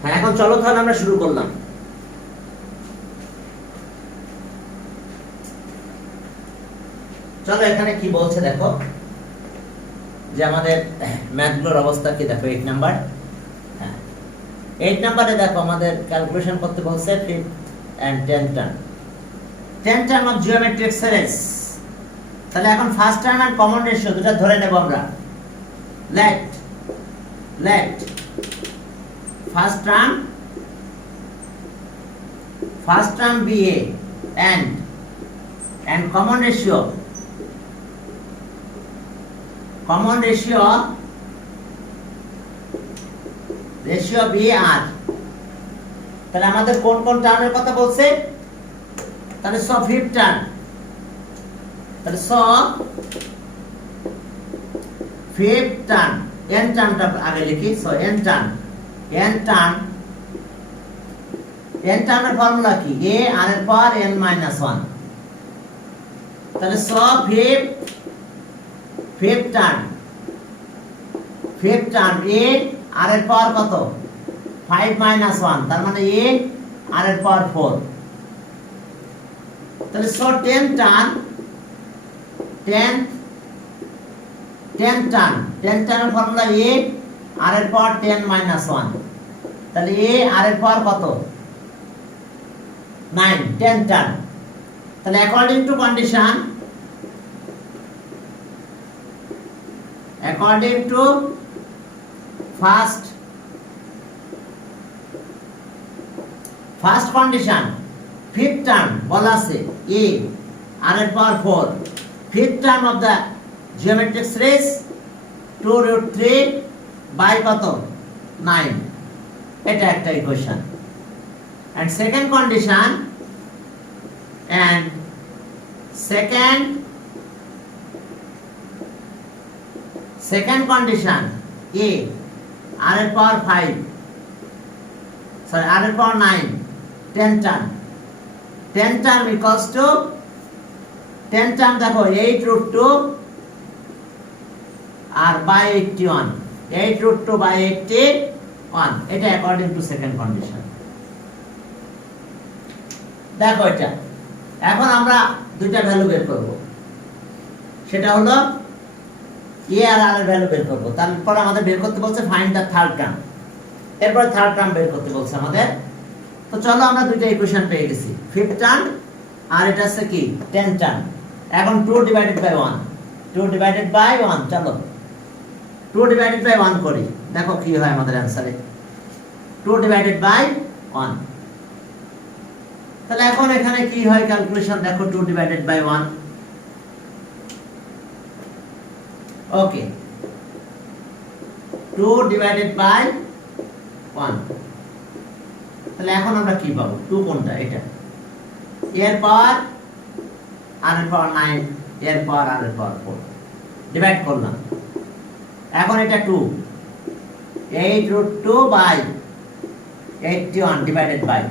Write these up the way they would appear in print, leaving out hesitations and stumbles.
হ্যাঁ, এখন চলো তাহলে আমরা শুরু করলাম। চলো এখানে কি বলছে দেখো, যে আমাদের ম্যাথগুলোর অবস্থা কি দেখো। 8 নাম্বার, হ্যাঁ 8 নাম্বারে দেখো আমাদের ক্যালকুলেশন করতে বলছে 5 and 10 term, 10 term of geometric series. তাহলে এখন ফার্স্ট টার্ম আর কমন রেশিও দুটো ধরে নেব আমরা। Let first term be A and common ratio be R. তাহলে আমাদের কোন কোন টার্মের কথা বলছে? তাহলে সো ফিফথ টার্ম, তাহলে সো ফিফথ টার্ম, n টার্মটা আগে লিখি। সো n টার্মের ফর্মুলা কি? a r এর পাওয়ার n - 1। তাহলে so fifth term a r এর পাওয়ার কত? 5 - 1, তার মানে a r এর পাওয়ার 4। তাহলে সো 10 টার্মের ফর্মুলা a r এর পাওয়ার 10 - 1। তাহলে a r এর পাওয়ার কত? 9, 10 টার্ম। তাহলে according to condition, according to first condition, fifth term বলা আছে a r এর পাওয়ার 4, fifth term of the geometric series 2√3 by কত? 9। এটা একটা equation. and second condition, second condition a r এর পাওয়ার 5, সরি r এর পাওয়ার 9, 10 টার্ম equals to 10 টার্ম দেখো 8√2 আর by 81, 8√2 by 81। এটা অ্যাকর্ডিং টু সেকেন্ড কন্ডিশন। দেখো এটা এখন আমরা দুইটা ভ্যালু বের করব, সেটা হলো a আর r এর ভ্যালু বের করব। তারপর আমাদের বের করতে বলছে ফাইন্ড দ্য থার্ড টার্ম, এরপর থার্ড টার্ম বের করতে বলছে আমাদের। তো চলো আমরা দুইটা ইকুয়েশন পেয়ে গেছি, ফিফথ টার্ম আর এটা হচ্ছে কি 10 টার্ম। এখন 2 ডিভাইডেড বাই 1, চলো 2 ডিভাইডেড বাই 1 করি, দেখো কি হয় আমাদের অ্যানসারে। 2 ডিভাইডেড বাই 1, তাহলে এখন এখানে কি হয় ক্যালকুলেশন দেখো। 2 divided by 1, okay 2 divided by 1। তাহলে এখন আমরা কি পাবো? 2 কোনটা? এটা এর পাওয়ার r এর পাওয়ার 9, এর পাওয়ার r এর পাওয়ার 4 ডিভাইড করলাম। এখন এটা 2, 8√2 বাই 81 ডিভাইডেড বাই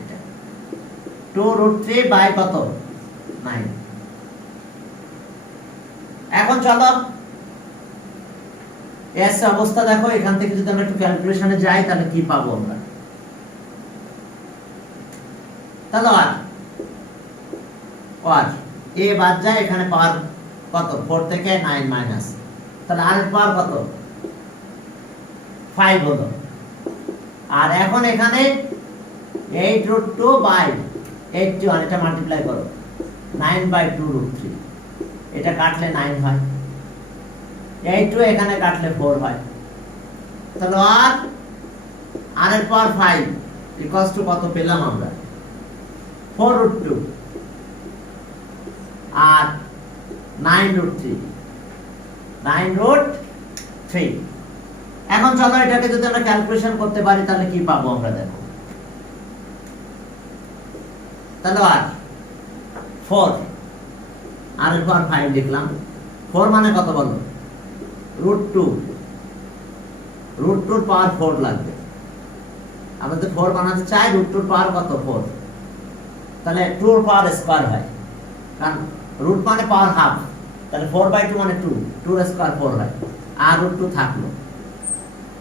এটা 2√3 বাই কত? 9। এখন চলো এর অবস্থা দেখো, এখান থেকে যদি আমরা একটু ক্যালকুলেশনে যাই তাহলে কি পাবো আমরা? তাহলে আর a বাদ যায়, এখানে পাওয়ার কত? 4 থেকে 9 মাইনাস, তাহলে r এর পাওয়ার কত? 5 হলো। আর এখন এখানে 8√2 বাই 81, এটা মাল্টিপ্লাই করো, 9/2√3, এটা কাটলে 9 হয়, 8 এখানে কাটলে 4 হয়। তাহলে r এর পাওয়ার 5 ইকুয়ালস টু কত পেলাম আমরা? 4√2 আর 9√3। এখন চলো এটাকে যদি আমরা ক্যালকুলেশন করতে পারি তাহলে কি পাবো আমরা দেখো। তাহলে আর 4, r এর পাওয়ার 5 লিখলাম। 4 মানে কত বলো? √2, √2 পাওয়ার 4 লাগবে। আমরা তো 4 বানাতে চাই, √2 পাওয়ার কত? 4। তাহলে 2 এর পাওয়ার স্কয়ার হয়, কারণ রুট মানে পাওয়ার হাফ, তাহলে 4/2 মানে 2, 2 এর স্কয়ার 4 হয়, আর √2 থাকলো।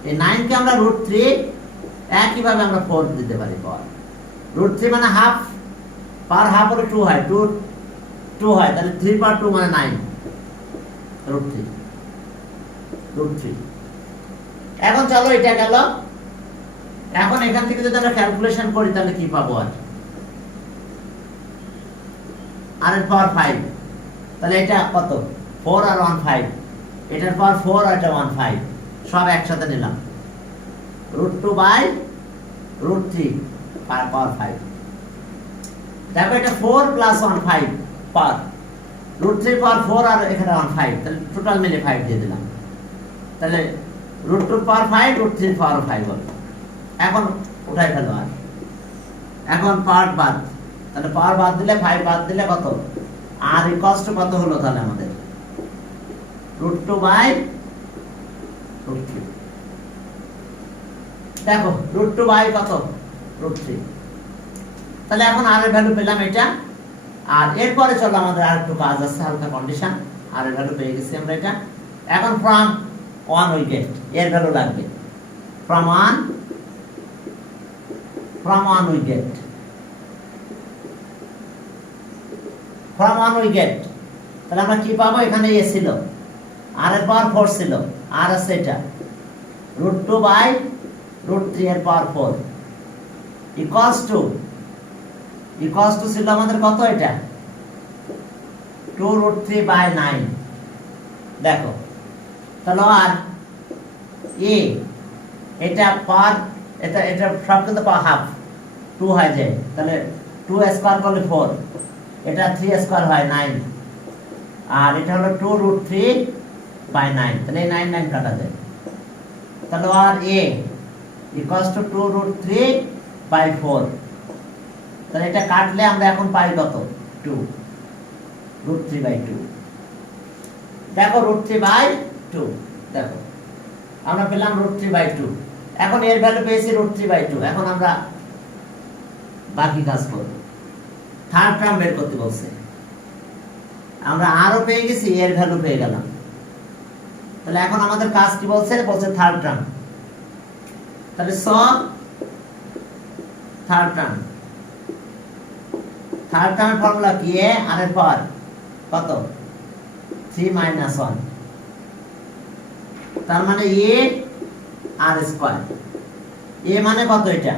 এই 9 কে আমরা √3 একইভাবে আমরা 4 দিতে পারি পাওয়ার। √3 মানে হাফ, পাওয়ার হাফ হলে 2 হয়, 2 হয়, তাহলে 3 পাওয়ার 2 মানে 9, √3। এখন চলো এটা গেল। এখন এখান থেকে যদি আমরা ক্যালকুলেশন করি তাহলে কি পাবো? আর এর পাওয়ার 5, তাহলে এটা কত? 4 আর 1 5, এটার পাওয়ার 4 আর এটা 1 5, সব একসাথে নিলাম, √2/√3 পাওয়ার 5। দেখো এটা 4 প্লাস 1 5 পাওয়ার √3 পাওয়ার 4 আর এখানে 1 5, তাহলে টোটাল মিলে 5 দিয়ে দিলাম। তাহলে √2 পাওয়ার 5, √3 পাওয়ার 5 হলো। এখন উঠাই ফেলো। আর এখন পাওয়ার বাদ, তাহলে পাওয়ার বাদ দিলে 5 বাদ দিলে কত? আর ইকুয়ালস টু কত হলো তাহলে আমাদের? √2/√3। দেখো √2 কত? √3। তাহলে এখন আর এর ভ্যালু পেলাম এটা। আর এরপরে চলো আমাদের আরেকটু কাজ আছে, হালকা কন্ডিশন। আর এর ভ্যালু পেয়ে গেছি আমরা এটা। এখন ফ্রম 1 উই গেট, এর ভ্যালু লাগবে। From 1 we get, from 1 we get. তাহলে আমরা কি পাবো? এখানে এ ছিল, আর এর পাওয়ার 4 ছিল, আর আছে এটা √2/√3 এর পাওয়ার 4 ইকুয়ালস টু ছিল আমাদের কত? এটা 2√3/9। দেখো তাহলে আর এ এটা পাওয়ার, এটা সব কিন্তু পাওয়ার হাফ, 2 হয়ে যায়, তাহলে 2 স্কয়ার করলে 4, এটা 3 স্কয়ার হয় 9, আর এটা হলো 2√3/9, তাহলে 9 9 কাটা যায়। তাহলে আর এ ইকুয়ালস টু 2√3/4। তাহলে এটা কাটলে আমরা এখন পাই কত? 2, √3/2। দেখো √3/2, দেখো আমরা পেলাম √3/2। এখন এর ভ্যালু পেয়েছি √3/2। এখন আমরা বাকি কাজ করব। থার্ড টার্ম বের করতে বলছে, আমরা আরও পেয়ে গেছি, এর ভ্যালু পেয়ে গেলাম। তাহলে এখন আমাদের কাজ কি বলছে? বলছে থার্ড টার্ম। তাহলে থার্ড টার্ম, থার্ড টার্মের ফর্মুলা কি? এ আর এর পাওয়ার কত? 3 - 1, তার মানে এ আর স্কয়ার। এ মানে কত? এটা,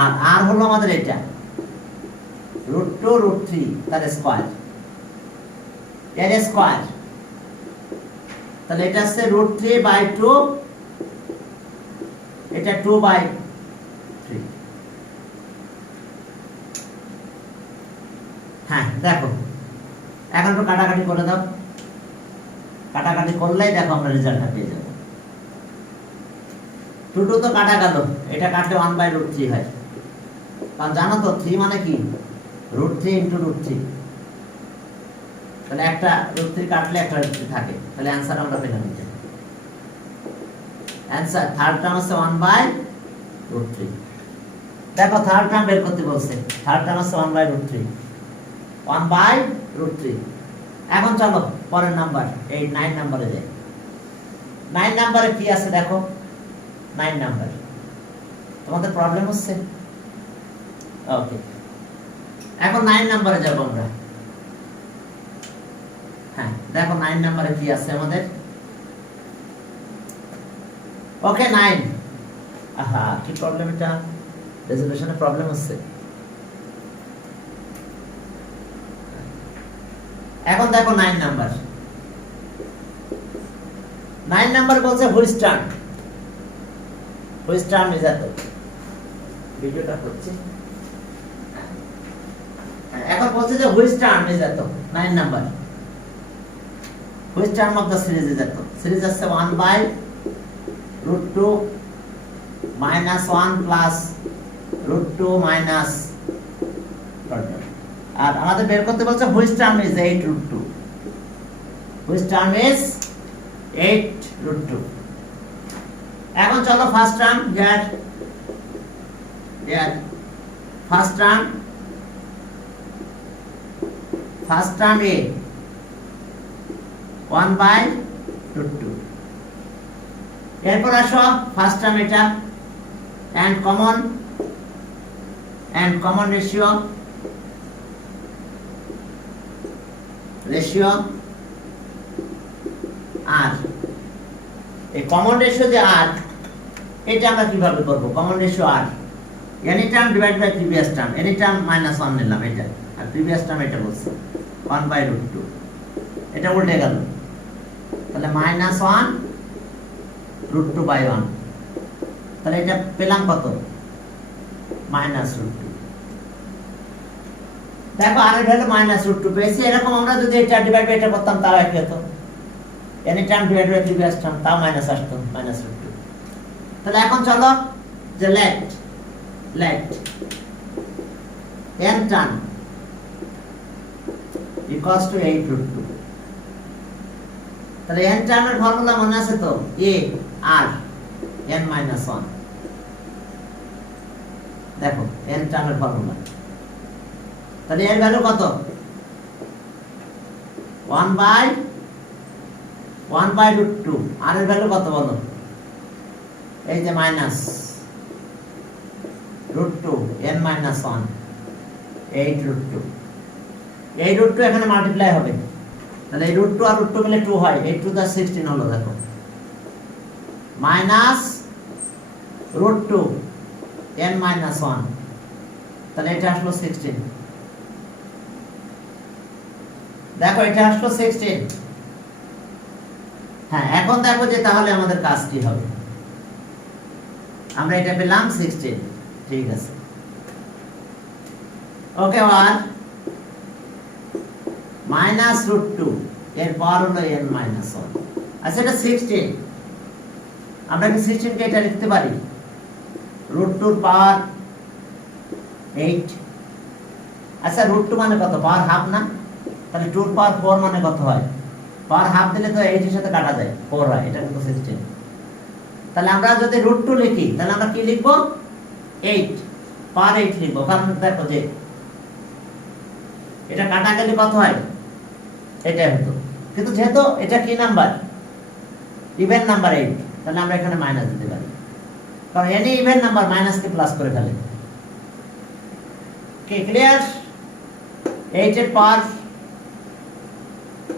আর আর হলো আমাদের এটা √2 √3 তার স্কয়ার, এর স্কয়ার। তাহলে এটা হচ্ছে √3/2, এটা 2/3। হ্যাঁ দেখো এখন একটু কাটাকাটি করে দাও, কাটাকাটি করলেই দেখো আমরা রেজাল্টটা পেয়ে যাবো। 2 তো কাটা গেল, এটা কাটলে 1/√3 হয়। কারণ জানো তো 3 মানে কি? √3 × √3, তাহলে একটা √3 কাটলে একটা √3 থাকে, তাহলে অ্যান্সার আমরা পেলাম। অ্যান্সার থার্ড টার্ম হচ্ছে 1/√3। দেখো থার্ড টার্ম বের করতে বলছে, থার্ড টার্ম হচ্ছে 1/√3, 1/√3। এখন চলো পরের নাম্বার, এই 9 নম্বরে যাই। 9 নম্বরে কি আছে দেখো? 9 নাম্বার তোমাদের প্রবলেম হচ্ছে? ওকে, এখন 9 নম্বরে যাব আমরা। হ্যাঁ দেখো 9 নম্বরে কি আছে আমাদের? ওকে 9। আহা কি প্রবলেম এটা? রেজোলিউশনে প্রবলেম হচ্ছে। এখন দেখো 9 নাম্বার। 9 নাম্বার বলছে হুইচ টার্ম ইজ এত। ভিডিওটা করছি। এখন বলছে যে হুইচ টার্ম ইজ এত। 9 number, which term of the series is এত। সিরিজ আছে 1/√2 -1 প্লাস √2 মাইনাস, আর আমাদের বের করতে বলছে which term is 8√2। Which term is 8√2। এখন চলো first term, here first term A 1/√2, এরপর আসো ফার্স্ট টার্ম এটা and common ratio r এই কমন রেশিও যে r এটা আমরা কিভাবে করব common ratio r any term divide by previous term any term -1 নিলাম এটা আর প্রিভিয়াস টার্ম এটা বলছি 1/√2 এটা উল্টে গেল তাহলে -1√2/1 তাহলে এটা পেলাম কত -√2 দেখো আর এর ভ্যালু -√2 পেয়েছি এরকম আমরা যদি এটা ডিভাইড বাই এটা করতাম তাও একই হতো any term divide by previous term তাও মাইনাস আসতো -√2 তাহলে এখন চলো যে let n term equals to 8√2 তাহলে n টার্মের ফর্মুলা মনে আছে তো a r n-1 দেখো n টার্মের ফর্মুলা তাহলে এর ভ্যালু কত 1/√2 আর এর ভ্যালু কত বলো এই যে -√2 n-1 8√2 এই √2 এখানে মাল্টিপ্লাই হবে তাহলে এই √2 আর √2 মিলে 2 হয় 8 টু দা 16 হলো দেখো -√2 n-1 তাহলে এটা আসলো 16 দেখো এটা আসলো 16 হ্যাঁ এখন দেখো যে তাহলে আমাদের কাজ কি হবে আমরা এটা পেলাম 16 ঠিক আছে ওকে আর -√2 এর পাওয়ার হলো n-1 আচ্ছা এটা 16 আমরা কি 16 কে এটা লিখতে পারি √2 এর পাওয়ার 8 আচ্ছা √2 মানে কত পাওয়ার হাফ না তাহলে 2 এর পাওয়ার 4 মানে কত হয় পাওয়ার হাফ দিলে তো 8 এর সাথে কাটা যায় 4 হয় এটা কিন্তু 16 তাহলে আমরা যদি √2 লিখি তাহলে আমরা কি লিখব 8 পাওয়ার 8 লিখব কারণ দেখো যে এটা কাটা গেলে কত হয় এটাই হতো কিন্তু যেহেতু এটা কি নাম্বার ইভেন নাম্বার 8 তাহলে আমরা এখানে মাইনাস দিতে পারি কারণ any even number minus k plus করে ফেলে কি ক্লিয়ার 8 এর পাওয়ার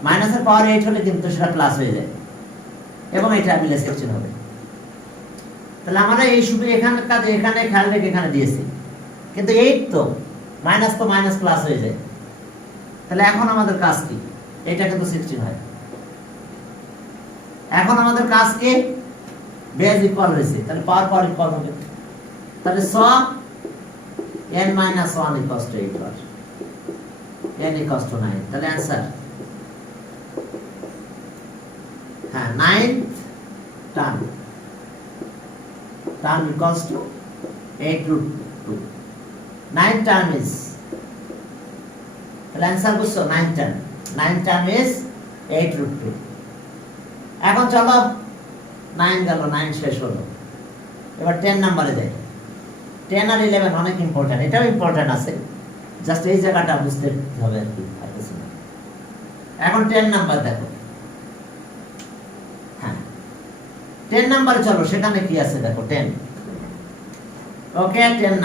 মাইনাসের পাওয়ার 8 হলে কিন্তু সেটা প্লাস হয়ে যায় এবং এটা মিলে 16 হবে তাহলে আমরা এই শুধু এখানে কাজ এখানে খেয়াল রেখে এখানে দিয়েছি কিন্তু 8 তো মাইনাস প্লাস হয়ে যায় তাহলে এখন আমাদের কাজ কি এটা কিন্তু 16 হয় এখন আমাদের কাজ কি বেজ ইকুয়াল হয়েছে তাহলে পাওয়ার ইকুয়াল হবে তাহলে স n-1 equals to 8 bar n equals to 9 তাহলে आंसर হ্যাঁ 9th term equals to 8√2 9th term is তাহলে आंसर বুঝছো 9th term is 8√2 এখন চলো 9 গেল 9 শেষ হলো এবার 10 নম্বরে যাই 10 আর 11 অনেক ইম্পর্টেন্ট এটাও ইম্পর্টেন্ট আছে জাস্ট এই জায়গাটা বুঝতে হবে আর কি আর কিছু না এখন 10 নাম্বার দেখো হ্যাঁ 10 নম্বরে চলো সেখানে কি আছে দেখো 10 ওকে 10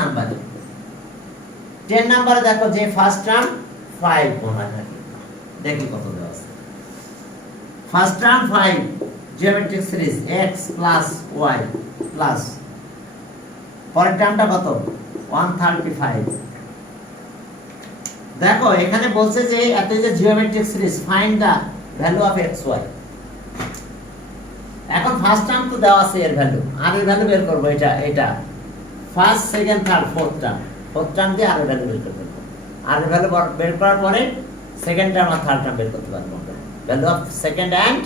নম্বরে দেখো যে ফার্স্ট টার্ম 5 মনে থাকে দেখি কত দেওয়া আছে first term 5 geometric series x plus y plus পরের টার্মটা কত 135 দেখো এখানে বলছে যে এত যে geometric series find the value of xy এখন ফার্স্ট টার্ম তো দেওয়া আছে এর ভ্যালু আর এর ভ্যালু বের করব এটা first second third fourth term দিয়ে আর এর ভ্যালু বের করব আর এর ভ্যালু বের করার পরে সেকেন্ড টার্ম আর থার্ড টার্ম বের করতে পারবো value of second and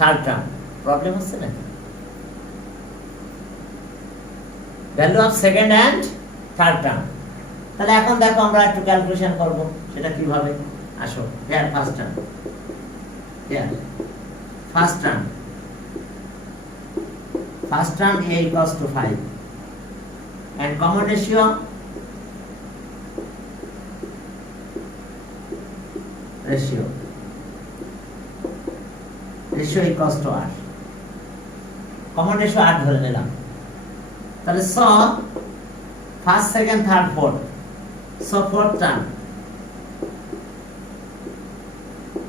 third term problem হচ্ছে নাকি value of second and third term তাহলে এখন দেখো আমরা একটু ক্যালকুলেশন করব সেটা কিভাবে আসো here first term a equals to 5 and common ratio equals to r common ratio 8 ধরে নিলাম, তাহলে so first second third fourth, so fourth term.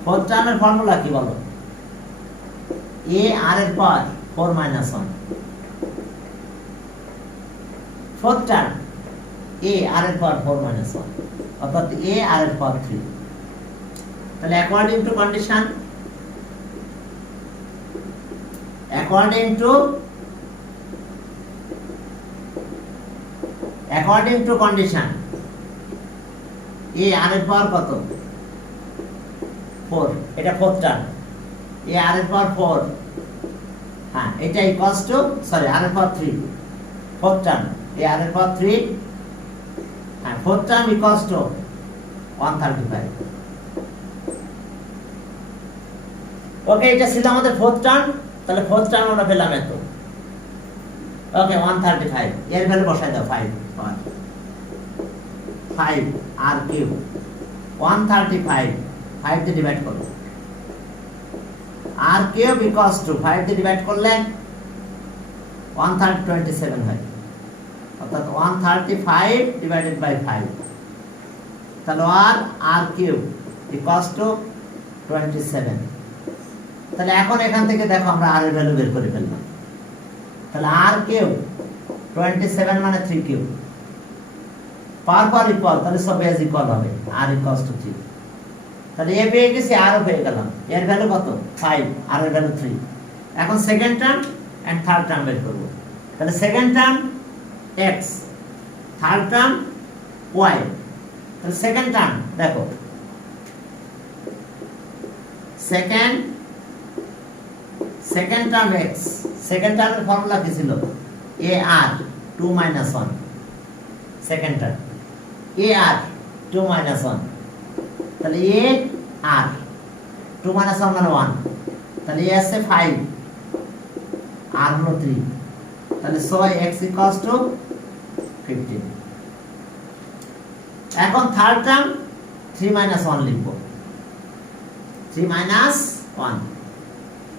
Fourth টার্মের ফর্মুলা কি বলো? এ আর এর পাওয়ার 4 - 1। ফোর্থ টার্ম এ আর এর পাওয়ার 4 - 1, অর্থাৎ এ আর এর পাওয়ার 3। তাহলে according to condition, according to condition A R এর পাওয়ার কত? 4। এটা ফোর্থ টার্ম, এ আর এর পাওয়ার 4, হ্যাঁ এটা ইকুয়ালস টু, সরি আর এর পাওয়ার 3। ফোর্থ টার্ম এ আর এর পাওয়ার 3, হ্যাঁ ফোর্থ টার্ম ইকুয়ালস টু 135। ওকে, এটা ছিল আমাদের ফোর্থ টার্ম। তাহলে ফোর্থ টার্ম আমরা পেলাম এত। ওকে, 135 এর ভ্যালু বসাই দাও, 5 আর কিউব 135 5 দিয়ে ডিভাইড করো, আর কিউব ইকুয়ালস টু 5 দিয়ে ডিভাইড করলে 127 হয়, অর্থাৎ 135 ডিভাইডেড বাই 5, তাহলে আর কিউব ইকুয়ালস টু 27। তাহলে এখন এখান থেকে দেখো আমরা আর এর ভ্যালু বের করে ফেললাম। তাহলে আর কিউব 27 মানে 3 কিউব, পার ইকুয়াল, তাহলে সব এজ ইকুয়াল হবে, আর ইকুয়ালস টু 3। তাহলে এ পেয়ে গেছি, আরও পেয়ে গেলাম। এর ভ্যালু কত? 5, আর এর ভ্যালু 3। এখন second term and third term বের করব। তাহলে second term x, third term y। তাহলে সেকেন্ড টার্ম দেখো, সেকেন্ড টার্ম x, সেকেন্ড টার্মের ফর্মুলা কি ছিল? a r 2 - 1। Second term a r 2 - 1, তাহলে a r 2 - 1 মানে 1, তাহলে a আছে 5, r হলো 3, তাহলে so x equals to 15। এখন থার্ড টার্ম 3 - 1 লিখব, 3 - 1।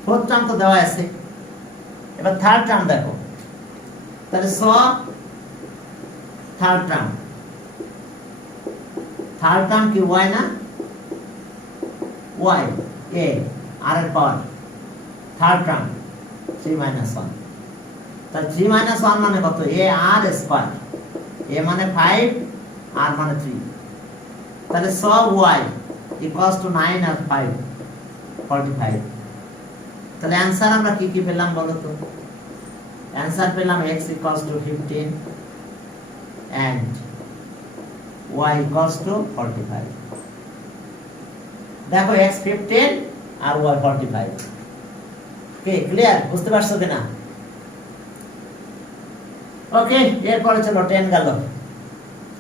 ফোর্থ টার্ম তো দেওয়া আছে, এবার থার্ড টার্ম দেখো। তাহলে so থার্ড টার্ম কি y না? y a আর এর পাওয়ার থার্ড টার্ম 3 - 1। তাহলে 3 - 1 মানে কত? a r স্কয়ার, a মানে 5, r মানে 3। তাহলে so y equals to 9 আর 5 45। তাহলে অ্যানসার আমরা কি কি পেলাম বলো তো? অ্যানসার পেলাম x equals to 15 and y equals to 45। দেখো x 15 আর y 45। ওকে, ক্লিয়ার? বুঝতে পারছো কিনা? ওকে, এরপরে চলো 10 গেল।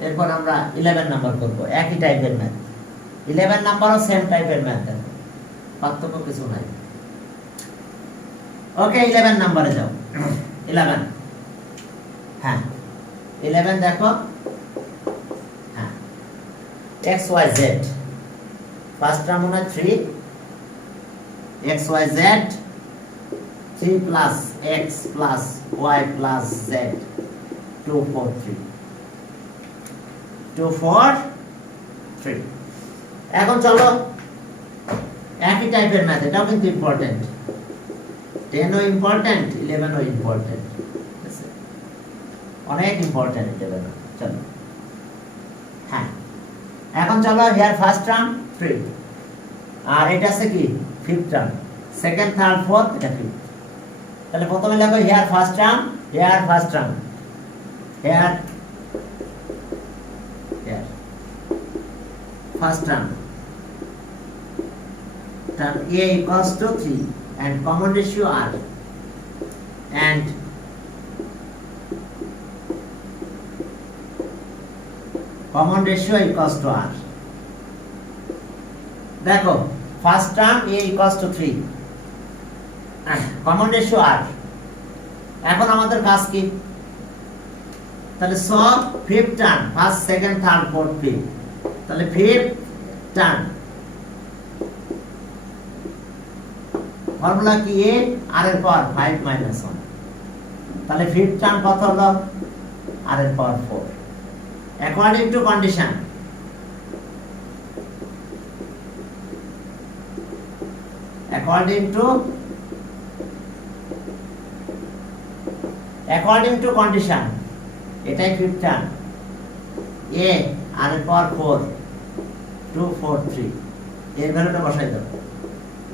এরপর আমরা 11 নাম্বার করব, একই টাইপের ম্যাথ। 11 নাম্বারও সেম টাইপের ম্যাথ, পার্থক্য কিছু নাই। ওকে, 11 নাম্বারে যাও। 11, হ্যাঁ 11 দেখো, হ্যাঁ x y z, first term হলো 3, x y z 3 plus x plus y plus z 2 4 3 2 4 3। এখন চলো একই টাইপের ম্যাথ, এটাও কিন্তু ইম্পর্টেন্ট। 10 ও ইম্পর্টেন্ট, 11 ও ইম্পর্টেন্ট, অনেক ইম্পর্টেন্ট 11। চলো, হ্যাঁ এখন চলো হিয়ার ফার্স্ট টার্ম 3, আর এটা আছে কি fifth term, second third fourth, এটা ফিফথ। তাহলে প্রথমে লেখো here first term, here first term, here first term, term a equals to 3 and common ratio r, and common ratio equals to r। দেখো first term a equals to 3, common ratio r। এখন আমাদের কাজ কি? তাহলে সব fifth term, first second third fourth fifth, তাহলে fifth term formula কি? a r এর পাওয়ার 5 - 1, তাহলে ফিফথ টার্ম কত হলো আর এর পাওয়ার 4 according to condition according to condition এটাই ফিফথ টার্ম a আর এর পাওয়ার 4 2 4 3 এর ভ্যালুটা বসাই দাও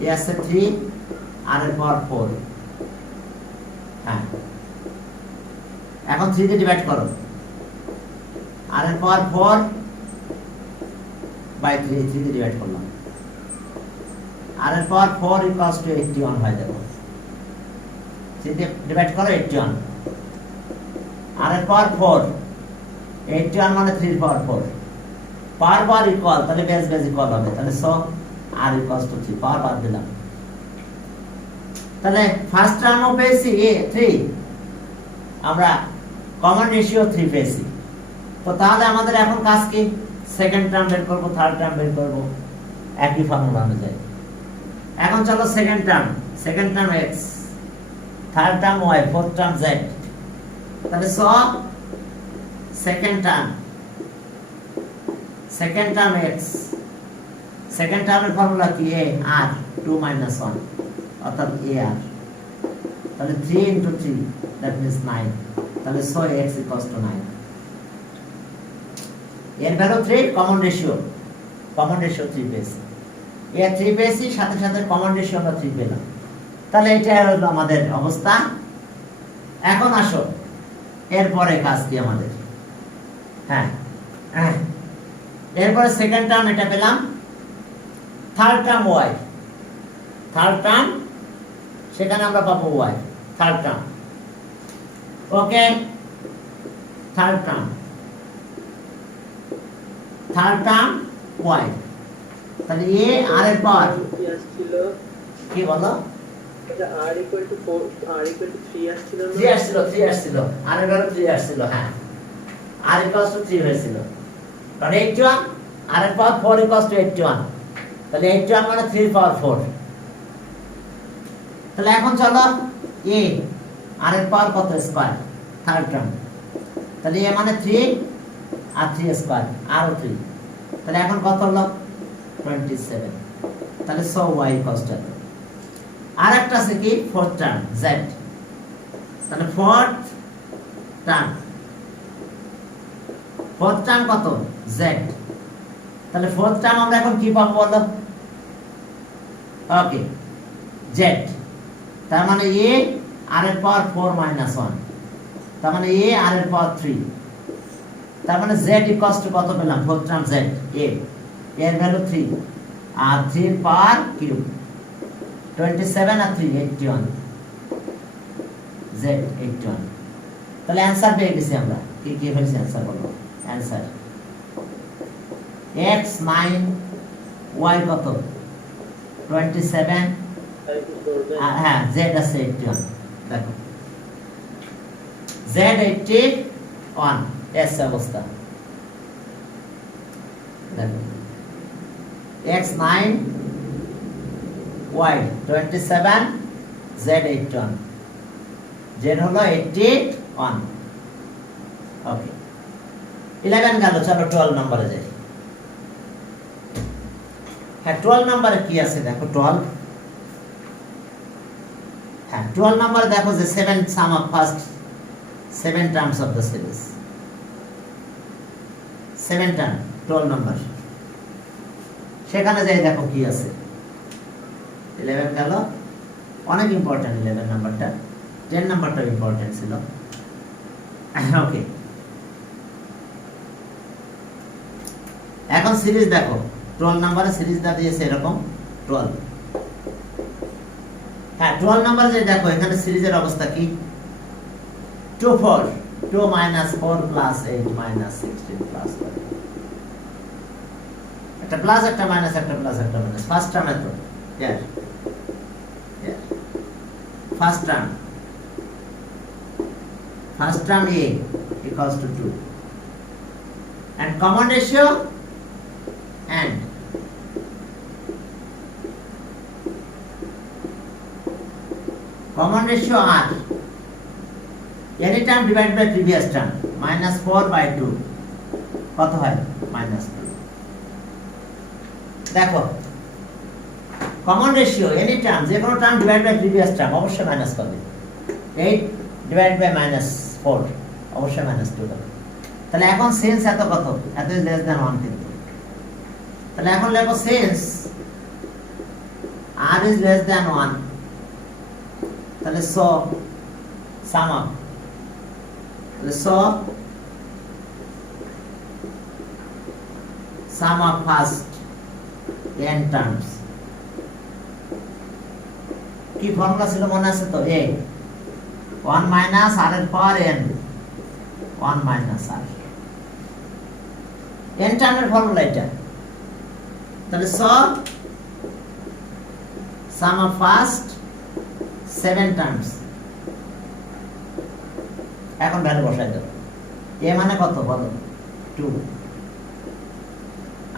a আছে 3 আর এর পাওয়ার 4 হ্যাঁ এখন 3 দিয়ে ডিভাইড করো আর এর পাওয়ার 4 বাই 3 দিয়ে ডিভাইড করলাম আর এর পাওয়ার 4 ইকুয়ালস টু 81 হয়ে যাবে 3 দিয়ে ডিভাইড করো 81 আর এর পাওয়ার 4 81 মানে 3 এর পাওয়ার 4 পাওয়ার ইকুয়াল তাহলে বেস ইকুয়াল হবে তাহলে সো আর ইকুয়ালস টু 3 পাওয়ার বাদ দিলাম তাহলে ফার্স্ট টার্মও পেয়েছি 3 আমরা কমন রেশিও 3 পেয়েছি তো তাহলে আমাদের এখন কাজ কি সেকেন্ড টার্ম বের করব থার্ড টার্ম বের করব একই ফর্মুলা অনুযায়ী এখন চলো second term x third term y fourth term z তাহলে so second term x second টার্মের ফর্মুলা কি a r 2 - 1 অর্থাৎ a r তাহলে 3 * 3 that means 9 তাহলে সো x = 9 এর ভ্যালু 3 কমন রেশিও 3 পেয়েছি এর 3 পেয়েছি সাথে সাথে কমন রেশিও আমরা 3 পেলাম তাহলে এটা হলো আমাদের অবস্থা এখন আসো এরপরে কাজ কি আমাদের হ্যাঁ এরপরে সেকেন্ড টার্ম এটা পেলাম third term y third term সেখানে আমরা পাবো y থার্ড টার্ম ওকে থার্ড টার্ম y তাহলে a r এর পাওয়ার কি বলো এটা r = 4 r = 3 আসছিল না 3 আসছিল r এর ভ্যালু 3 আসছিল হ্যাঁ r = 3 হয়েছিল কারণ 81 r এর পাওয়ার 4 = 81 তাহলে 81 মানে 3 এর পাওয়ার 4 তাহলে এখন চলো a r এর পাওয়ার কত স্কয়ার থার্ড টার্ম তাহলে a মানে 3 আর 3 স্কয়ার আরো 3 তাহলে এখন কত হলো 27 তাহলে সো y = আর একটা আছে কি ফোর্থ টার্ম z তাহলে ফোর্থ টার্ম কত z তাহলে ফোর্থ টার্ম আমরা এখন কি পাবো বলো ওকে z তার মানে a r এর পাওয়ার 4 - 1 তার মানে a r এর পাওয়ার 3 তার মানে z = কত পেলাম ফোর্থ টার্ম z a এর ভ্যালু 3 আর 3 এর পাওয়ার কিউব 27 আর 3 81 z 81 তাহলে आंसर পেয়ে গেছি আমরা কি কি হয়েছে आंसर বলো आंसर x 9 y কত 27 হ্যাঁ z আছে 81 দেখো z 81 এস অবস্থা দেখো x 9 y 27 z 81 z হলো 81 ওকে 11 গেল চলো 12 নম্বরে যাই হ্যাঁ 12 নম্বরে কি আছে দেখো 12 হ্যাঁ 12 নম্বরে দেখো যে 7 sum of first 7 terms of the series 7 term 12 নম্বর সেখানে যাই দেখো কি আছে 11 গেল অনেক ইম্পর্টেন্ট 11 নাম্বারটা 10 নাম্বারটা ইম্পর্টেন্ট ছিল ওকে এখন সিরিজ দেখো 12 নম্বরে সিরিজটা দিয়েছে এরকম 12 হ্যাঁ 12 নম্বরে যে দেখো এখানে সিরিজের অবস্থা কি 2 4 2 - 4 + 8 - 16 + 1 একটা প্লাস একটা মাইনাস একটা প্লাস একটা মাইনাস ফার্স্ট টার্ম এত ইয়ার first term a equals to 2 and common ratio and r any term divide by previous term -4/2 কত হয় -2। দেখো কমন রেশিও এনি টার্ম যে কোনো term divide by previous term অবশ্যই মাইনাস পাবে। 8 ডিভাইড বাই -4 অবশ্যই -2 হবে। তাহলে এখন সেন্স এত কত, এত ইজ লেস দ্যান 1 কিন্তু। তাহলে এখন লেখো sense r is less than 1, তাহলে সো সাম আপ, তাহলে so sum up first n terms. কি ফর্মুলা ছিল মনে আছে তো? a 1 মাইনাস r এর power n 1 minus r n টার্মের ফর্মুলা এটা। তাহলে so sum of first 7 terms। এখন ভ্যালু বসাই দাও। a মানে কত বলো 2,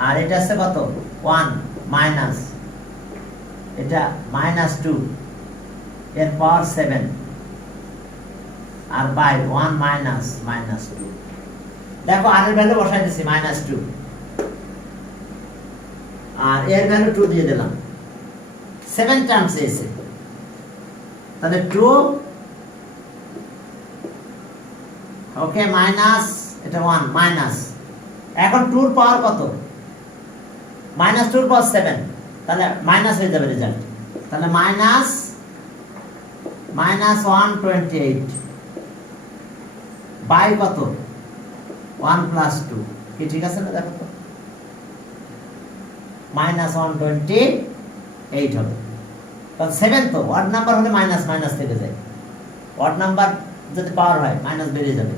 আর এটা আছে কত 1 মাইনাস এটা -2 এর পাওয়ার 7 আর বাই 1 মাইনাস -2। দেখো r এর ভ্যালু বসাই দিছি -2 আর এর ভ্যালু 2 দিয়ে দিলাম। 7 টার্মস এসে তাহলে 2 ওকে মাইনাস এটা 1 মাইনাস এখন 2 এর পাওয়ার কত -2 এর পাওয়ার 7 তাহলে মাইনাস হয়ে যাবে রেজাল্ট। তাহলে -128 বাই কত 1 প্লাস 2 কি ঠিক আছে না? দেখো তো -128 হবে। কারণ 7 তো অড নাম্বার হলে মাইনাস মাইনাস থেকে যায়, অড নাম্বার যদি পাওয়ার হয় মাইনাস বেরিয়ে যাবে।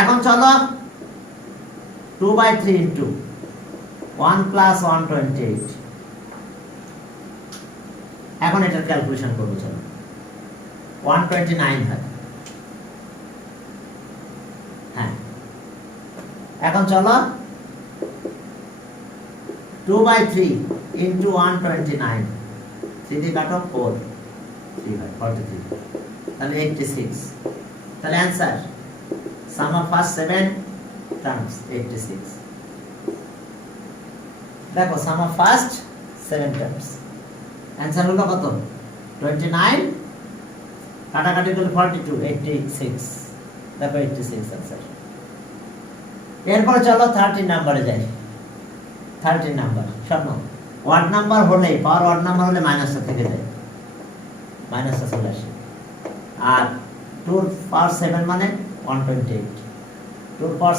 এখন চলো 2/3 ইন্টু 1 প্লাস 128। এখন এটার ক্যালকুলেশন করবো চলো। 129 হয়। হ্যাঁ এখন চলো 2/3 ইন্টু 129 3 দিয়ে কাটো 4 3 হয় 43 তাহলে 86। তাহলে answer some of first 7 terms 86। দেখো সাম অফ ফার্স্ট 7 টার্মস অ্যান্সার হলো কত 29 কাটাকাটি করলে 42 86। দেখো 86 অ্যান্সার। এরপর চলো 13 নম্বরে যাই। 13 নাম্বার শোনো ওয়ার্ড নাম্বার হলে পাওয়ার ওয়ার্ড নাম্বার হলে মাইনাসটা থেকে যায়, মাইনাসটা চলে আসে। আর 2 পাওয়ার 7 মানে 128, 2 পাওয়ার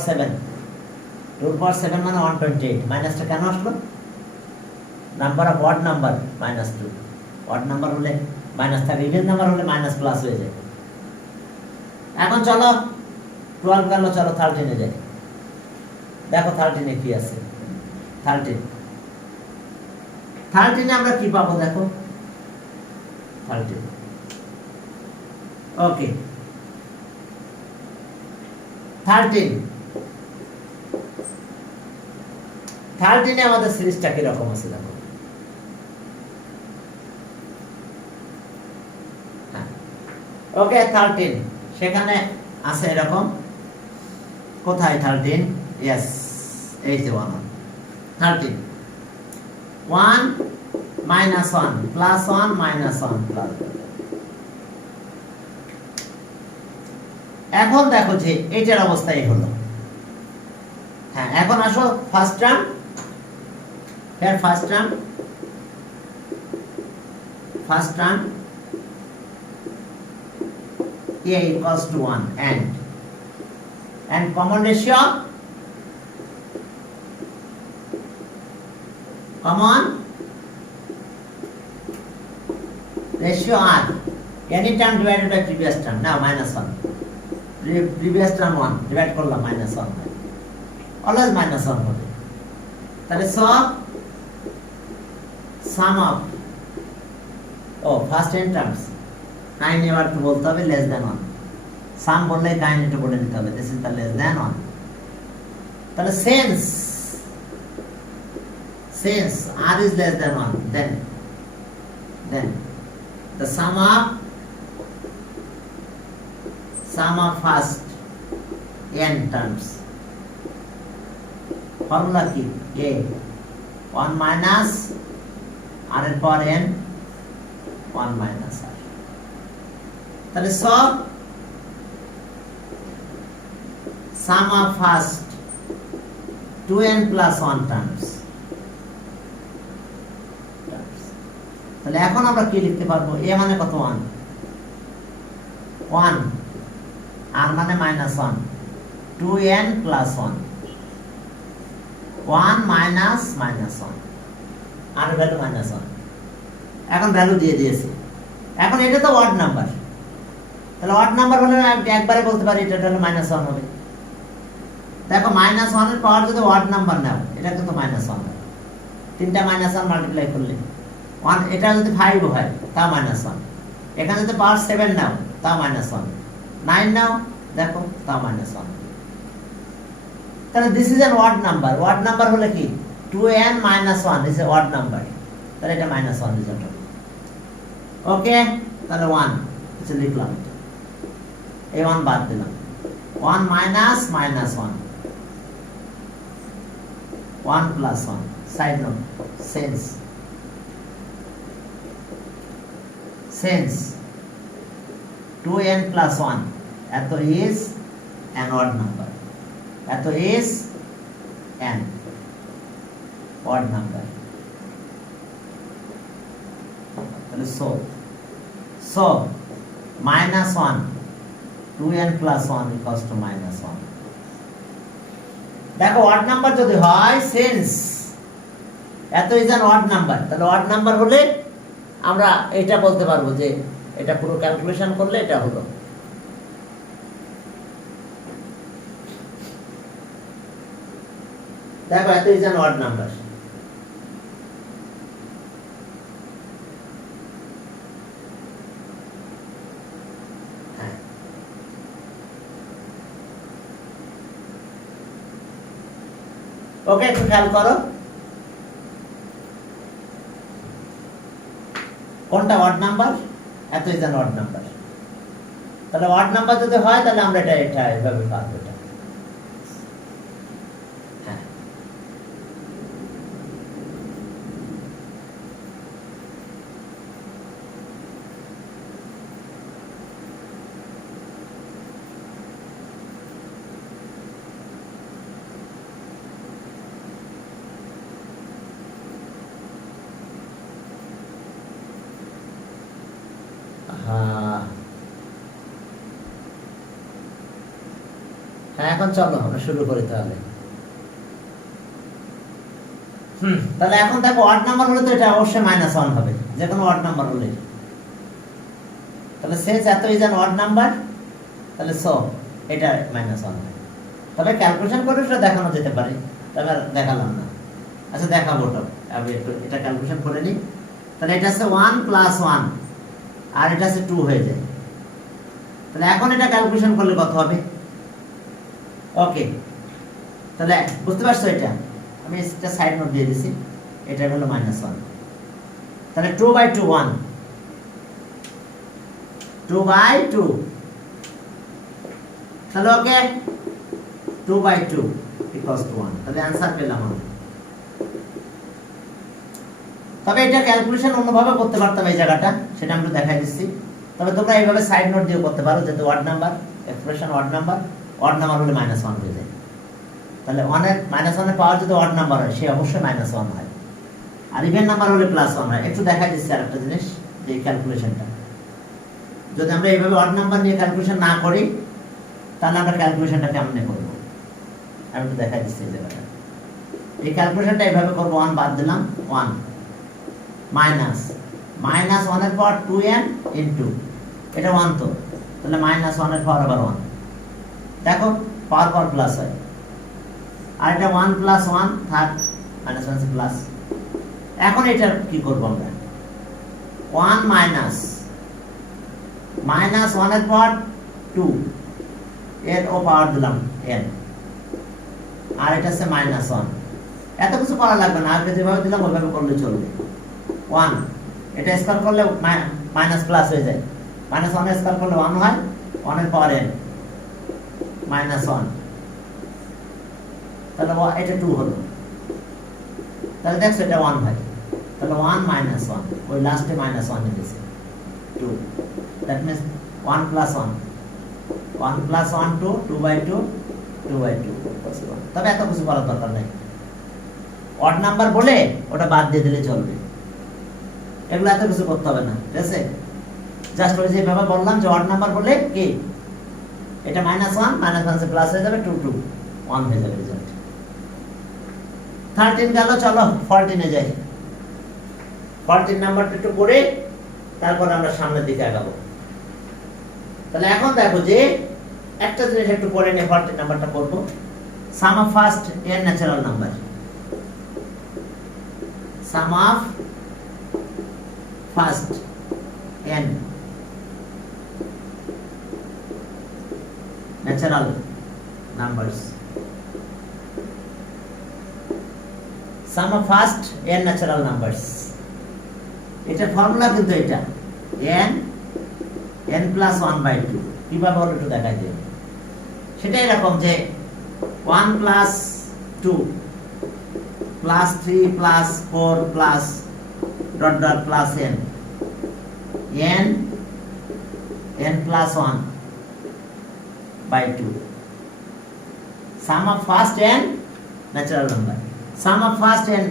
7 মানে 128 মাইনাসটা কেন আসলো? Number of odd number -2 odd number হলে মাইনাস থাকে, ইভেন নাম্বার হলে মাইনাস প্লাস হয়ে যায়। এখন চলো 12 গেল, চলো 13 এ যাই। দেখো 13 এ কি আছে। 13 এ আমরা কি পাবো দেখো 13 ওকে 13 এ আমাদের সিরিজটা কি রকম আছে দেখো। ওকে 13 সেখানে আছে এরকম। কোথায় 13? ইয়েস এই যে 1 1 minus 1 plus 1 minus 1 plus 1। এখন দেখো যে এটার অবস্থা এই হলো। হ্যাঁ এখন আসো first term, first term a equals to 1 and common ratio r any term divided by previous term now -1 previous term 1 divide করলাম -1 always -1 হবে। তাহলে sum of first n terms kind এবার একটু বলতে হবে less than 1, সাম বললে কাইন্ড একটু বলে দিতে হবে this is the less than 1। তাহলে since r is less than 1 then the sum of sum of first n terms. Formula কি? A 1 minus r এর পর n 1 minus r. তাহলে সব sum of first 2n plus 1 terms. তাহলে এখন আমরা কি লিখতে পারবো? a মানে কত? 1 1 r মানে -1 2n plus 1 1 minus -1 r value -1 এখন ভ্যালু দিয়ে দিয়েছি। এখন এটা তো অড নাম্বার, তাহলে অড নাম্বার হলে একবারে বলতে পারি এটা হলো -1 হবে। দেখো -1 এর পাওয়ার যদি অড নাম্বার নাও এটা কিন্তু -1 হবে, তিনটা -1 মাল্টিপ্লাই করলে 1, এটা যদি 5 হয় তাও -1, এখানে যদি পাওয়ার 7 নাও তাও -1, 9 নাও দেখো তাও -1। তাহলে this is an odd number. Odd number হলে কি 2n - 1 is a odd number, তাহলে এটা -1 রেজাল্ট হবে। ওকে, তাহলে 1 এটা লিখলাম, এই 1 বাদ দিলাম, 1 minus -1 1 plus 1 side note since 2n plus 1 এত is an odd number, এত is an odd number, তাহলে so -1 2n plus 1 equals to -1। দেখো অড নাম্বার যদি হয় since এত ইজ অ্যান অড নাম্বার, তাহলে অড নাম্বার হলে আমরা এটা বলতে পারবো যে এটা পুরো ক্যালকুলেশন করলে এটা হলো। দেখো এত ইজ অ্যান অড নাম্বার, ওকে একটু খেয়াল করো কোনটা অড নাম্বার, এত ইজ অ্যান অড নাম্বার। তাহলে অড নাম্বার যদি হয় তাহলে আমরা এটা এভাবে পাবো। এটা হ্যাঁ, হ্যাঁ এখন চলো আমরা শুরু করি তাহলে। তাহলে এখন দেখো অড নাম্বার হলে তো এটা অবশ্যই -1 হবে, যে কোনো অড নাম্বার হলে। তাহলে since এত ইজ অ্যান অড নাম্বার, তাহলে সো এটা -1 হবে। তবে ক্যালকুলেশন করে সেটা দেখানো যেতে পারে, তবে দেখালাম না। আচ্ছা দেখাবো ওটা, আমি একটু এটা ক্যালকুলেশন করে নিই। তাহলে এটা আছে 1 plus 1 আর এটা আছে 2 হয়ে যায়। তাহলে এখন এটা ক্যালকুলেশন করলে কত হবে? ওকে, তাহলে বুঝতে পারছো এটা আমি এটা সাইড নোট দিয়ে দিছি, এটা হলো -1। তাহলে 2/2 1 2/2, তাহলে ওকে 2/2 equals to 1, তাহলে आंसर পেলাম আমরা। তবে এটা ক্যালকুলেশন অন্যভাবে করতে পারতাম এই জায়গাটা, সেটা আমরা দেখাই দিচ্ছি। তবে তোমরা এইভাবে সাইড নোট দিয়ে করতে পারো, যেহেতু odd number expression odd number হলে -1 হয়ে যায়। তাহলে 1 এর -1 এর পাওয়ার যদি অড নাম্বার হয় সে অবশ্যই -1 হয়, আর ইভেন নাম্বার হলে +1 হয়। একটু দেখাই দিচ্ছি আরেকটা জিনিস, যে ক্যালকুলেশনটা যদি আমরা এইভাবে অড নাম্বার নিয়ে ক্যালকুলেশন না করি তাহলে আমরা ক্যালকুলেশনটা কেমনে করব আমি একটু দেখাই দিচ্ছি এই জায়গাটা। এই ক্যালকুলেশনটা এইভাবে করব, 1 বাদ দিলাম, 1 -1 এর পাওয়ার 2n ইনটু এটা 1 তো, তাহলে -1 এর পাওয়ার আবার 1, দেখো পাওয়ার পর প্লাস হয়, আর এটা 1 plus 1 থাক -1 সে প্লাস। এখন এটা কি করব আমরা, 1 -1 এর পাওয়ার 2 এর ও পাওয়ার দিলাম n, আর এটা আছে -1। এত কিছু করা লাগবে না, আগে যেভাবে দিলাম ওইভাবে করলে চলবে। 1 এটা স্কয়ার করলে মাইনাস প্লাস হয়ে যায়, -1 স্কয়ার করলে 1 হয়, 1 এর পাওয়ার n মাইনাস ওয়ান, তাহলে এটা টু হলো, তাহলে দেখছো এটা ওয়ান হয়, তাহলে ওয়ান মাইনাস ওয়ান, ওই লাস্টে মাইনাস ওয়ান দিয়েছে two, that means one plus one, one plus one two, two by two, two by two, তবে এত কিছু করার দরকার নেই, অড নাম্বার বলে ওটা বাদ দিয়ে দিলে চলবে, এগুলো এত কিছু করতে হবে না, ঠিক আছে? জাস্ট ওই যেভাবে বললাম যে অড নাম্বার বলে কি এটা মাইনাস ওয়ান, মাইনাস ওয়ান সে প্লাস হয়ে যাবে, টু টু ওয়ান হয়ে যাবে রেজাল্ট। 13 গেল, চলো 14 এ যাই। 14 নাম্বারটা একটু করে তারপর আমরা সামনের দিকে আগাবো। তাহলে এখন দেখো যে একটা জিনিস একটু পড়ে নিয়ে 14 নাম্বারটা করব। Sum of first n natural number, sum of first n natural numbers, sum of first n natural numbers, এটা ফর্মুলা কিন্তু এটা n plus 1 by 2, কিভাবে হলো একটু দেখাই দিই। সেটা এরকম যে 1 plus 2 plus 3 plus 4 plus dot dot plus n plus 1 by 2, sum of first n natural number, sum of first n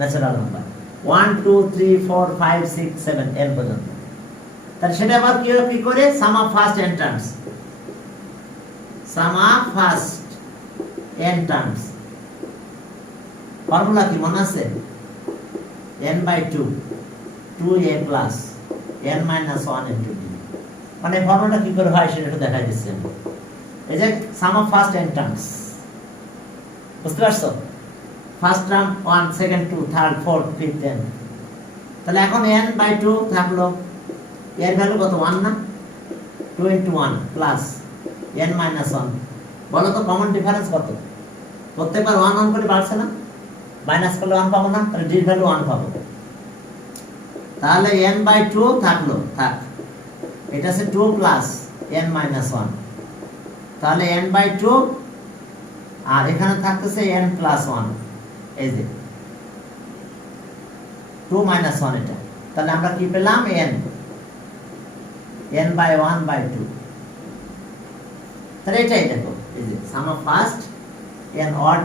natural number 1 2 3 4 5 6 7 n পর্যন্ত। তাহলে সেটা আবার কি করে sum of first n terms, sum of first n terms, formula কি মনে আছে? n by 2 2a plus n minus 1 into d, মানে ফর্মুলাটা কি করে হয় সেটা একটু দেখাই দিচ্ছি। এই যে sum of first n terms, বুঝতে পারছো? First term 1, second 2, third 4, fifth n, তাহলে এখন n বাই 2 থাকলো, এর ভ্যালু কত 1 না, 2 into 1 প্লাস n minus 1, বলো তো কমন ডিফারেন্স কত? প্রত্যেকবার 1 1 করে বাড়ছে না, মাইনাস করলে 1 পাবো না, তাহলে d এর ভ্যালু 1 পাবো, তাহলে n বাই 2 থাকলো, থাক, এটা আছে 2 প্লাস n minus 1, তাহলে n বাই 2 আর এখানে থাকতেছে n প্লাস 1, এই যে 2 minus 1 এটা, তাহলে আমরা কি পেলাম n বাই 1 বাই 2, তাহলে এটাই দেখো, এই যে sum of first n odd,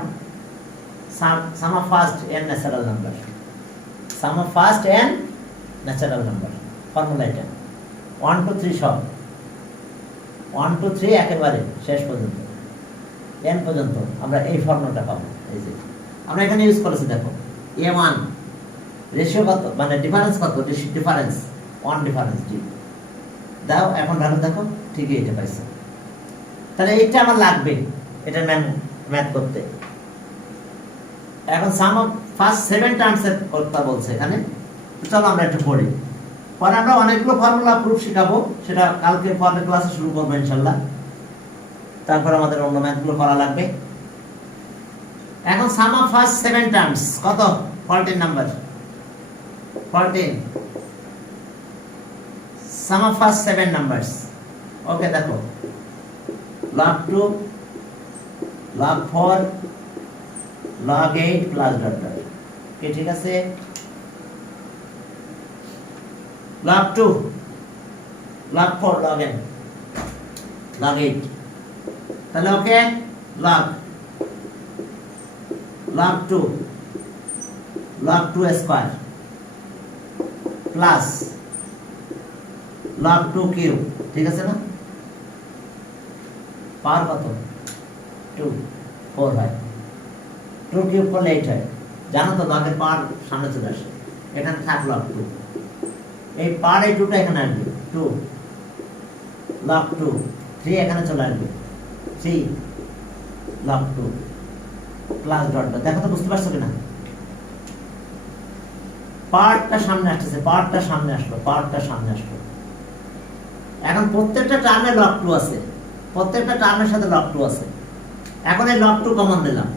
sum of first n natural number, sum of first n natural number, formula এটা 1 2 3 সব, 1 2 3 একেবারে শেষ পর্যন্ত n পর্যন্ত আমরা এই ফর্মুলাটা পাবো। এই যে আমরা এখানে ইউজ করেছি, দেখো a1 রেশিও কত, মানে ডিফারেন্স কত, ডিফারেন্স 1 ডিফারেন্স d দাও, এখন ভালো দেখো ঠিকই এটা পাইছো, তাহলে এইটা আমার লাগবে এটা ম্যাথ করতে। এখন সাম অফ ফার্স্ট 7 টার্মস এর কথা বলছে এখানে, চলো আমরা একটু পড়ি, পরে আমরা অনেকগুলো ফর্মুলা প্রুফ শিখাবো, সেটা কালকে পরের ক্লাসে শুরু করবো ইনশাআল্লাহ, তারপর আমাদের অন্য ম্যাথগুলো করা লাগবে। এখন সাম অফ ফার্স্ট 7 টার্মস কত, 14 number, 14 sum of first 7 numbers, okay দেখো log 2 log 4 log 8 plus dot dot, কি ঠিক আছে? log 2 log 4 log n log 8, তাহলে ওকে log 2 log 2 square plus log 2 cube, ঠিক আছে না? পাওয়ার কত 2 4 হয়, 2 কিউব করলে 8 হয়, জানো তো log এর পাওয়ার সামনে চলে আসে, এখানে থাক log 2, এই পাওয়ার এই 2টা এখানে আসবে, 2 log 2, 3 এখানে চলে আসবে, 3 log 2 প্লাস ডট ডট, দেখো তো বুঝতে পারছো কিনা? পাওয়ারটা সামনে আসছে, পাওয়ারটা সামনে আসলো, পাওয়ারটা সামনে আসলো, এখন প্রত্যেকটা টার্মে log 2 আছে, প্রত্যেকটা টার্মের সাথে log 2 আছে, এখন এই log 2 কমন নিলাম,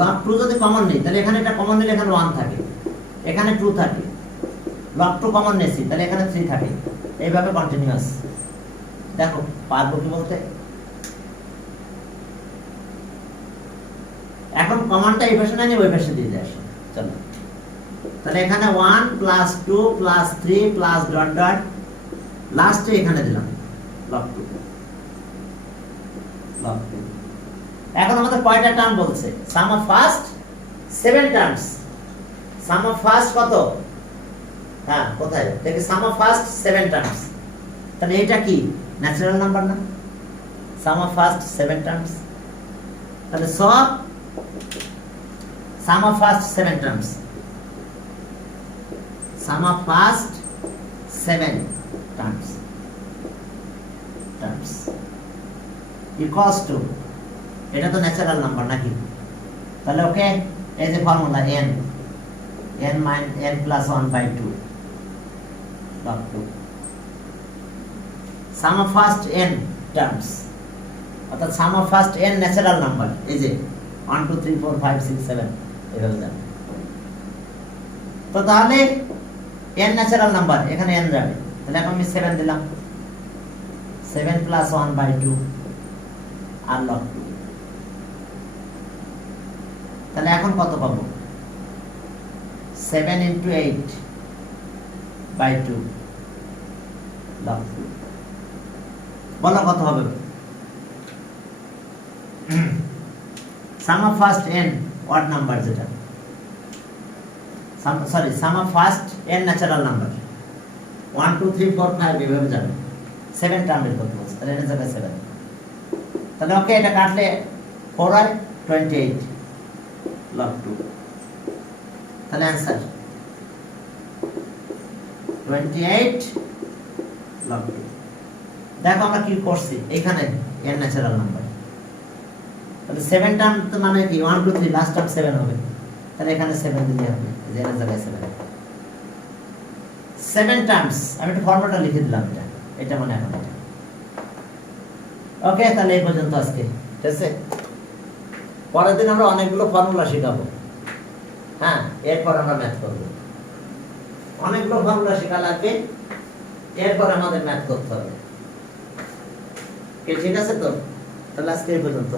log 2 যদি কমন নেই তাহলে এখানে এটা কমন নিলে এখানে 1 থাকে, এখানে 2 থাকে, log 2 কমন নেছি তাহলে এখানে 3 থাকে, এইভাবে কন্টিনিউয়াস দেখো পারবো কি বলতে। এখন কমান্ডটা এই পাশে না নিয়ে ওই পাশে দিয়ে আসো। চলো তাহলে এখানে 1 plus 2 plus 3 plus dot dot লাস্টে এখানে দিলাম লগ 2 লগ 2। এখন আমাদের কয়টা টার্ম বলছে? Sum of first 7 terms. Sum of first কত? হ্যাঁ কোথায় দেখি, সাম অফ ফার্স্ট 7 টার্মস। তাহলে এটা কি ন্যাচারাল নাম্বার না? Sum of first 7 terms. তাহলে সব sum of first 7 terms, sum of first 7 terms terms equals to, এটা তো ন্যাচারাল নাম্বার নাকি? তাহলে ওকে, এই যে formula n n plus 1 by 2 log 2 sum of first n terms, অর্থাৎ sum of first n natural number. এই যে 1 2 3 4 5 6 7 এভাবে যাবে। তো তাহলে n ন্যাচারাল নাম্বার, এখানে n যাবে। তাহলে এখন আমি 7 দিলাম, 7 plus 1 by 2 আর log 2। তাহলে এখন কত পাবো? 7 into 8 by 2 log 2। বলো কত হবে? sum of first n odd number যেটা, sum of first n natural number 1 2 3 4 5 এভাবে যাবে। 7 টার্ম বের করতে বলছে, তাহলে n এর জায়গায় 7। তাহলে ওকে, এটা কাটলে 4 হয় 28 log 2। তাহলে आंसर 28 log 2। দেখো আমরা কি করছি, এখানে n ন্যাচারাল নাম্বার। তাহলে 7 টার্ম তো মানে কি 1 2 3 লাস্ট টার্ম 7 হবে। তাহলে এখানে 7 দিলে হবে, যে n এর জায়গায় 7 টার্মস। আমি একটু ফর্মুলাটা লিখে দিলাম, এটা মানে এখন এটা। ওকে, তাহলে এই পর্যন্ত আজকে, ঠিক আছে? পরের দিন আমরা অনেকগুলো ফর্মুলা শেখাবো। হ্যাঁ, এরপর আমরা ম্যাথ করব। অনেকগুলো ফর্মুলা শেখা লাগবে, এরপর আমাদের ম্যাথ করতে হবে। ঠিক আছে তো? তাহলে আজকে এই পর্যন্ত।